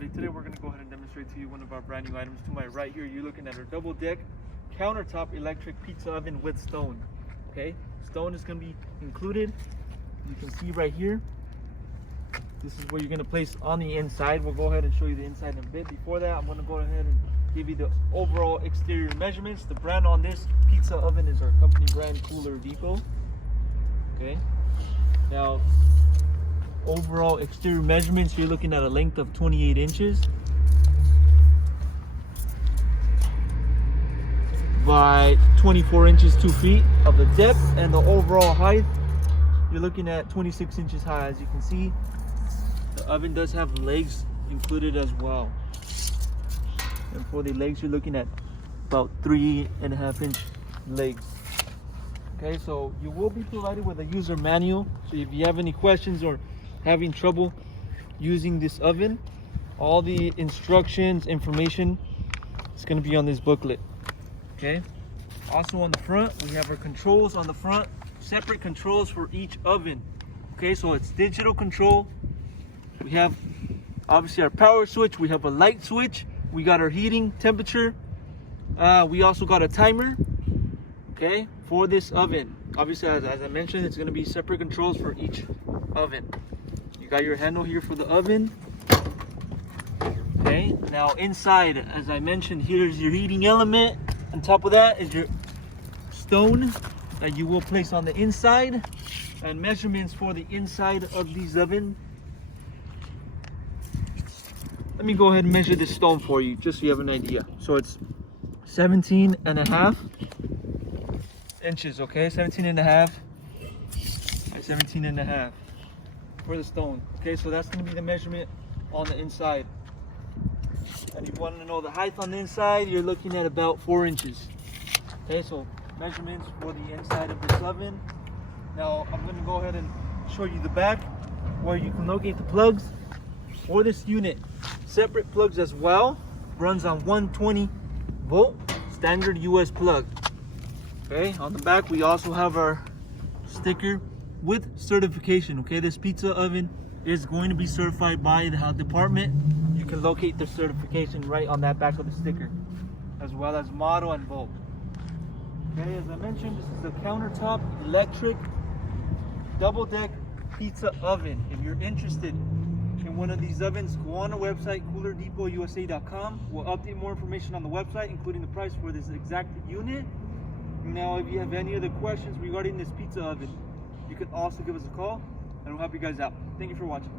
everybody. Today we're going to go ahead and demonstrate to you one of our brand new items. To my right here, you're looking at our double deck countertop electric pizza oven with stone. Okay, stone is going to be included. You can see right here, this is where you're going to place on the inside. We'll go ahead and show you the inside in a bit. Before that, I'm going to go ahead and give you the overall exterior measurements. The brand on this pizza oven is our company brand Cooler Depot. Okay, now overall exterior measurements, you're looking at a length of 28 inches by 24 inches 2 feet of the depth, and the overall height you're looking at 26 inches high. As you can see, the oven does have legs included as well, and for the legs you're looking at about 3.5 inch legs. Okay, so you will be provided with a user manual, so if you have any questions or having trouble using this oven, all the instructions, information is going to be on this booklet. Okay, also on the front we have our controls on the front, separate controls for each oven. Okay, so it's digital control. We have obviously our power switch, we have a light switch, we got our heating temperature, we also got a timer. Okay, for this oven, obviously as I mentioned, it's going to be separate controls for each oven. You got your handle here for the oven. Okay, now inside, as I mentioned, here's your heating element. On top of that is your stone that you will place on the inside, and measurements for the inside of these oven. Let me go ahead and measure this stone for you just so you have an idea. So it's 17.5 inches. Okay, 17.5 by 17.5 for the stone. Okay, so that's going to be the measurement on the inside. And if you want to know the height on the inside, you're looking at about 4 inches. Okay, so measurements for the inside of this oven. Now I'm going to go ahead and show you the back where you can locate the plugs for this unit. Separate plugs as well. Runs on 120 volt standard US plug. Okay, on the back we also have our sticker with certification. Okay, this pizza oven is going to be certified by the health department. You can locate the certification right on that back of the sticker, as well as model and volt. Okay, as I mentioned, this is a countertop electric double deck pizza oven. If you're interested in one of these ovens, go on our website, coolerdepot.usa.com. We'll update more information on the website, including the price for this exact unit. Now, if you have any other questions regarding this pizza oven, you can also give us a call and we'll help you guys out. Thank you for watching.